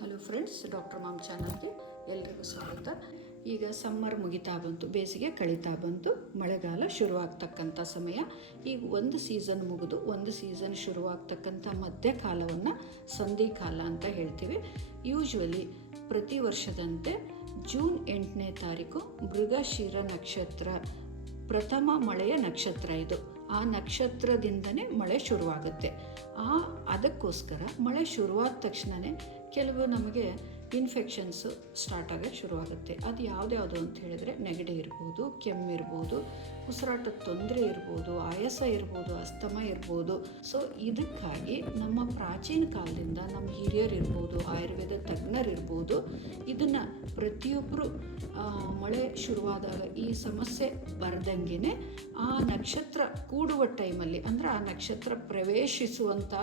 Hello friends doctor ma'am ಚಾನಲ್ಗೆ ಎಲ್ರಿಗೂ ಸ್ವಾಗತ. ಈಗ ಸಮ್ಮರ್ ಮುಗಿತಾ ಬಂತು, ಬೇಸಿಗೆ ಕಳೀತಾ ಬಂತು, ಮಳೆಗಾಲ ಶುರುವಾಗ್ತಕ್ಕಂಥ ಸಮಯ. ಈಗ ಒಂದು ಸೀಸನ್ ಮುಗಿದು, ಒಂದು ಸೀಸನ್ ಶುರುವಾಗ್ತಕ್ಕಂಥ ಮಧ್ಯಕಾಲವನ್ನು ಸಂಧಿಕಾಲ ಅಂತ ಹೇಳ್ತೀವಿ. ಯೂಶ್ವಲಿ ಪ್ರತಿ ವರ್ಷದಂತೆ ಜೂನ್ ಎಂಟನೇ ತಾರೀಕು ಮೃಗಶಿರ ನಕ್ಷತ್ರ, ಪ್ರಥಮ ಮಳೆಯ ನಕ್ಷತ್ರ ಇದು. ಆ ನಕ್ಷತ್ರದಿಂದನೇ ಮಳೆ ಶುರುವಾಗುತ್ತೆ. ಆ ಅದಕ್ಕೋಸ್ಕರ ಮಳೆ ಶುರುವಾದ ತಕ್ಷಣವೇ ಕೆಲವು ನಮಗೆ ಇನ್ಫೆಕ್ಷನ್ಸು ಸ್ಟಾರ್ಟ್ ಆಗೋಕ್ಕೆ ಶುರುವಾಗುತ್ತೆ. ಅದು ಯಾವುದ್ಯಾವುದು ಅಂತ ಹೇಳಿದ್ರೆ ನೆಗಡಿ ಇರ್ಬೋದು, ಕೆಮ್ಮು ಇರ್ಬೋದು ಉಸಿರಾಟದ ತೊಂದರೆ ಇರ್ಬೋದು, ಆಯಾಸ ಇರ್ಬೋದು, ಅಸ್ತಮ ಇರ್ಬೋದು. ಸೊ ಇದಕ್ಕಾಗಿ ನಮ್ಮ ಪ್ರಾಚೀನ ಕಾಲದಿಂದ ನಮ್ಮ ಹಿರಿಯರು ಇರ್ಬೋದು ಆಯುರ್ವೇದ ತಜ್ಞರಿರ್ಬೋದು, ಇದನ್ನು ಪ್ರತಿಯೊಬ್ಬರು ಶುರುವಾದಾಗ ಈ ಸಮಸ್ಯೆ ಬರ್ದಂಗೆ ಆ ನಕ್ಷತ್ರ ಕೂಡುವ ಟೈಮಲ್ಲಿ ಅಂದರೆ ಆ ನಕ್ಷತ್ರ ಪ್ರವೇಶಿಸುವಂಥ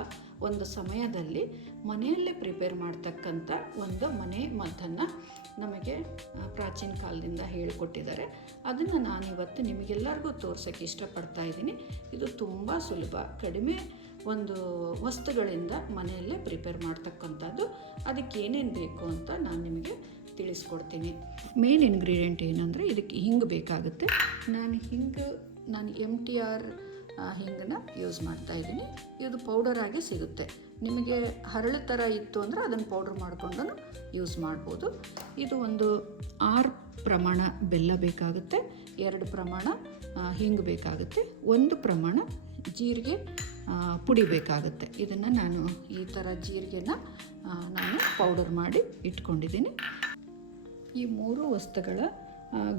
ಒಂದು ಸಮಯದಲ್ಲಿ ಮನೆಯಲ್ಲೇ ಪ್ರಿಪೇರ್ ಮಾಡ್ತಕ್ಕಂಥ ಒಂದು ಮನೆ ಮದ್ದನ್ನು ನಮಗೆ ಪ್ರಾಚೀನ ಕಾಲದಿಂದ ಹೇಳಿಕೊಟ್ಟಿದ್ದಾರೆ. ಅದನ್ನು ನಾನಿವತ್ತು ನಿಮಗೆಲ್ಲರಿಗೂ ತೋರ್ಸೋಕ್ಕೆ ಇಷ್ಟಪಡ್ತಾ ಇದ್ದೀನಿ. ಇದು ತುಂಬ ಸುಲಭ. ಕಡಿಮೆ ಒಂದು ವಸ್ತುಗಳಿಂದ ಮನೆಯಲ್ಲೇ ಪ್ರಿಪೇರ್ ಮಾಡ್ತಕ್ಕಂಥದ್ದು. ಅದಕ್ಕೆ ಏನೇನು ಬೇಕು ಅಂತ ನಾನು ನಿಮಗೆ ತಿಳಿಸ್ಕೊಡ್ತೀನಿ. ಮೇನ್ ಇಂಗ್ರೀಡಿಯೆಂಟ್ ಏನಂದರೆ ಇದಕ್ಕೆ ಹಿಂಗೆ ಬೇಕಾಗುತ್ತೆ. ನಾನು ಹಿಂಗೆ, ನಾನು ಎಂ ಟಿ ಆರ್ ಹಿಂಗನ್ನು ಯೂಸ್ ಮಾಡ್ತಾ ಇದ್ದೀನಿ. ಇದು ಪೌಡರ್ ಆಗಿ ಸಿಗುತ್ತೆ. ನಿಮಗೆ ಹರಳು ಥರ ಇತ್ತು ಅಂದರೆ ಅದನ್ನು ಪೌಡ್ರ್ ಮಾಡಿಕೊಂಡು ಯೂಸ್ ಮಾಡ್ಬೋದು. ಇದು ಒಂದು ಆರು ಪ್ರಮಾಣ ಬೆಲ್ಲ ಬೇಕಾಗುತ್ತೆ. ಎರಡು ಪ್ರಮಾಣ ಹಿಂಗೆ ಬೇಕಾಗುತ್ತೆ. ಒಂದು ಪ್ರಮಾಣ ಜೀರಿಗೆ ಪುಡಿ ಬೇಕಾಗುತ್ತೆ. ಇದನ್ನು ನಾನು ಈ ಥರ ಜೀರಿಗೆನ ನಾನು ಪೌಡರ್ ಮಾಡಿ ಇಟ್ಕೊಂಡಿದ್ದೀನಿ. ಈ ಮೂರು ವಸ್ತುಗಳ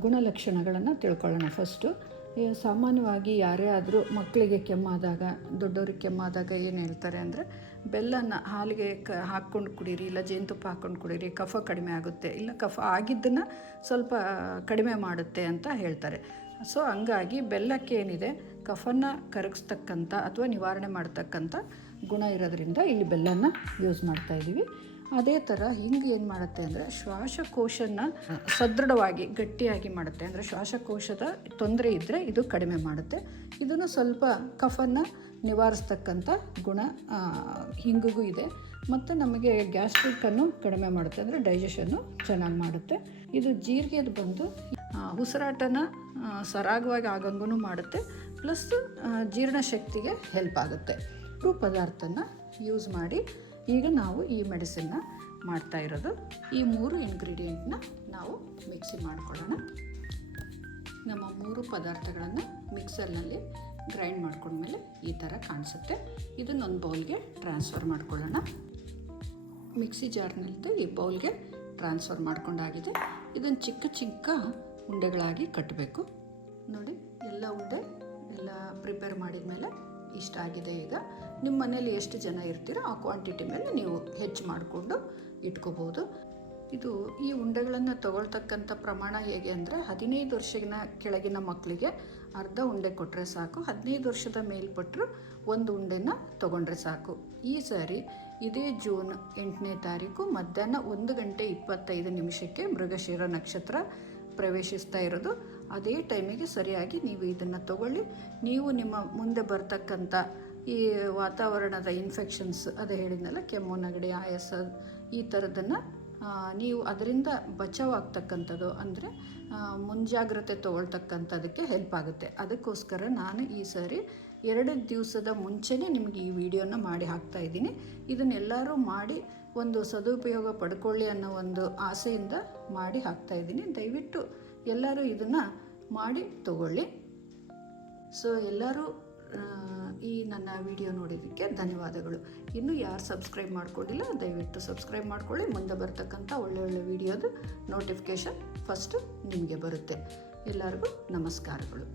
ಗುಣಲಕ್ಷಣಗಳನ್ನು ತಿಳ್ಕೊಳ್ಳೋಣ ಫಸ್ಟು ಸಾಮಾನ್ಯವಾಗಿ ಯಾರೇ ಆದರೂ ಮಕ್ಕಳಿಗೆ ಕೆಮ್ಮಾದಾಗ, ದೊಡ್ಡವ್ರಿಗೆ ಕೆಮ್ಮಾದಾಗ ಏನು ಹೇಳ್ತಾರೆ ಅಂದರೆ, ಬೆಲ್ಲನ ಹಾಲಿಗೆ ಕ, ಹಾಕ್ಕೊಂಡು ಕುಡೀರಿ, ಇಲ್ಲ ಜೇನುತುಪ್ಪ ಹಾಕ್ಕೊಂಡು ಕುಡೀರಿ, ಕಫ ಕಡಿಮೆ ಆಗುತ್ತೆ, ಇಲ್ಲ ಕಫ ಆಗಿದ್ದನ್ನು ಸ್ವಲ್ಪ ಕಡಿಮೆ ಮಾಡುತ್ತೆ ಅಂತ ಹೇಳ್ತಾರೆ. ಸೊ ಹಂಗಾಗಿ ಬೆಲ್ಲಕ್ಕೆ ಏನಿದೆ? ಕಫನ ಕರಗಿಸ್ತಕ್ಕಂಥ ಅಥವಾ ನಿವಾರಣೆ ಮಾಡ್ತಕ್ಕಂಥ ಗುಣ ಇರೋದ್ರಿಂದ ಇಲ್ಲಿ ಬೆಲ್ಲನ ಯೂಸ್ ಮಾಡ್ತಾ ಇದ್ದೀವಿ. ಅದೇ ಥರ ಹಿಂಗೆ ಏನು ಮಾಡುತ್ತೆ ಅಂದರೆ ಶ್ವಾಸಕೋಶನ ಸದೃಢವಾಗಿ, ಗಟ್ಟಿಯಾಗಿ ಮಾಡುತ್ತೆ. ಅಂದರೆ ಶ್ವಾಸಕೋಶದ ತೊಂದರೆ ಇದ್ದರೆ ಇದು ಕಡಿಮೆ ಮಾಡುತ್ತೆ. ಇದನ್ನು ಸ್ವಲ್ಪ ಕಫನ್ನು ನಿವಾರಿಸ್ತಕ್ಕಂಥ ಗುಣ ಹಿಂಗಿಗೂ ಇದೆ. ಮತ್ತು ನಮಗೆ ಗ್ಯಾಸ್ಟ್ರಿಕ್ಕನ್ನು ಕಡಿಮೆ ಮಾಡುತ್ತೆ. ಅಂದರೆ ಡೈಜೆಷನ್ನು ಚೆನ್ನಾಗಿ ಮಾಡುತ್ತೆ. ಇದು ಜೀರಿಗೆದು ಬಂದು ಉಸಿರಾಟನ ಸರಾಗವಾಗಿ ಆಗಂಗೂ ಮಾಡುತ್ತೆ. ಪ್ಲಸ್ ಜೀರ್ಣಶಕ್ತಿಗೆ ಹೆಲ್ಪ್ ಆಗುತ್ತೆ. ಪದಾರ್ಥನ ಯೂಸ್ ಮಾಡಿ ಈಗ ನಾವು ಈ ಮೆಡಿಸಿನ್ನ ಮಾಡ್ತಾ ಇರೋದು. ಈ ಮೂರು ಇಂಗ್ರೀಡಿಯೆಂಟ್ನ ನಾವು ಮಿಕ್ಸಿ ಮಾಡ್ಕೊಳ್ಳೋಣ. ನಮ್ಮ ಮೂರು ಪದಾರ್ಥಗಳನ್ನು ಮಿಕ್ಸರ್ನಲ್ಲಿ ಗ್ರೈಂಡ್ ಮಾಡ್ಕೊಂಡ್ಮೇಲೆ ಈ ಥರ ಕಾಣಿಸುತ್ತೆ. ಇದನ್ನೊಂದು ಬೌಲ್ಗೆ ಟ್ರಾನ್ಸ್ಫರ್ ಮಾಡ್ಕೊಳ್ಳೋಣ. ಮಿಕ್ಸಿ ಜಾರ್ನಲ್ಲಿದ್ದು ಈ ಬೌಲ್ಗೆ ಟ್ರಾನ್ಸ್ಫರ್ ಮಾಡ್ಕೊಂಡಾಗಿದೆ. ಇದನ್ನು ಚಿಕ್ಕ ಚಿಕ್ಕ ಉಂಡೆಗಳಾಗಿ ಕಟ್ಟಬೇಕು ನೋಡಿ, ಎಲ್ಲ ಉಂಡೆ ಎಲ್ಲ ಪ್ರಿಪೇರ್ ಮಾಡಿದ ಮೇಲೆ ಇಷ್ಟ ಆಗಿದೆ ಈಗ. ನಿಮ್ಮ ಮನೇಲಿ ಎಷ್ಟು ಜನ ಇರ್ತೀರೋ ಆ ಕ್ವಾಂಟಿಟಿ ಮೇಲೆ ನೀವು ಹೆಚ್ಚು ಮಾಡಿಕೊಂಡು ಇಟ್ಕೋಬೋದು. ಇದು ಈ ಉಂಡೆಗಳನ್ನು ತಗೊಳ್ತಕ್ಕಂಥ ಪ್ರಮಾಣ ಹೇಗೆ ಅಂದರೆ ಹದಿನೈದು ವರ್ಷಗಿನ ಕೆಳಗಿನ ಮಕ್ಕಳಿಗೆ ಅರ್ಧ ಉಂಡೆ ಕೊಟ್ಟರೆ ಸಾಕು, ಹದಿನೈದು ವರ್ಷದ ಮೇಲ್ಪಟ್ಟರು ಒಂದು ಉಂಡೆನ ತಗೊಂಡ್ರೆ ಸಾಕು. ಈ ಸಾರಿ ಇದೇ ಜೂನ್ ಎಂಟನೇ ತಾರೀಕು ಮಧ್ಯಾಹ್ನ ಒಂದು ಗಂಟೆ ಇಪ್ಪತ್ತೈದು ನಿಮಿಷಕ್ಕೆ ಮೃಗಶಿರ ನಕ್ಷತ್ರ ಪ್ರವೇಶಿಸ್ತಾ ಇರೋದು. ಅದೇ ಟೈಮಿಗೆ ಸರಿಯಾಗಿ ನೀವು ಇದನ್ನು ತಗೊಳ್ಳಿ. ನೀವು ನಿಮ್ಮ ಮುಂದೆ ಬರ್ತಕ್ಕಂಥ ಈ ವಾತಾವರಣದ ಇನ್ಫೆಕ್ಷನ್ಸ್ ಅದು ಹೇಳಿದ್ನಲ್ಲ, ಕೆಮ್ಮು, ನೆಗಡಿ, ಆಯಾಸ ಈ ಥರದನ್ನು ನೀವು ಅದರಿಂದ ಬಚಾವಾಗ್ತಕ್ಕಂಥದ್ದು ಅಂದರೆ ಮುಂಜಾಗ್ರತೆ ತೊಗೊಳ್ತಕ್ಕಂಥದ್ದಕ್ಕೆ ಹೆಲ್ಪ್ ಆಗುತ್ತೆ. ಅದಕ್ಕೋಸ್ಕರ ನಾನು ಈ ಸಾರಿ ಎರಡು ದಿವಸದ ಮುಂಚೆನೇ ನಿಮಗೆ ಈ ವಿಡಿಯೋನ ಮಾಡಿ ಹಾಕ್ತಾ ಇದ್ದೀನಿ. ಇದನ್ನೆಲ್ಲರೂ ಮಾಡಿ ಒಂದು ಸದುಪಯೋಗ ಪಡ್ಕೊಳ್ಳಿ ಅನ್ನೋ ಒಂದು ಆಸೆಯಿಂದ ಮಾಡಿ ಹಾಕ್ತಾ ಇದ್ದೀನಿ. ದಯವಿಟ್ಟು ಎಲ್ಲರೂ ಇದನ್ನು ಮಾಡಿ ತಗೊಳ್ಳಿ. ಸೊ ಎಲ್ಲರೂ ಈ ನನ್ನ ವಿಡಿಯೋ ನೋಡಿದ್ದಕ್ಕೆ ಧನ್ಯವಾದಗಳು. ಇನ್ನೂ ಯಾರು ಸಬ್ಸ್ಕ್ರೈಬ್ ಮಾಡ್ಕೊಂಡಿಲ್ಲ, ದಯವಿಟ್ಟು ಸಬ್ಸ್ಕ್ರೈಬ್ ಮಾಡ್ಕೊಳ್ಳಿ. ಮುಂದೆ ಬರ್ತಕ್ಕಂಥ ಒಳ್ಳೆ ಒಳ್ಳೆ ವಿಡಿಯೋದು ನೋಟಿಫಿಕೇಷನ್ ಫಸ್ಟು ನಿಮಗೆ ಬರುತ್ತೆ. ಎಲ್ಲರಿಗೂ ನಮಸ್ಕಾರಗಳು.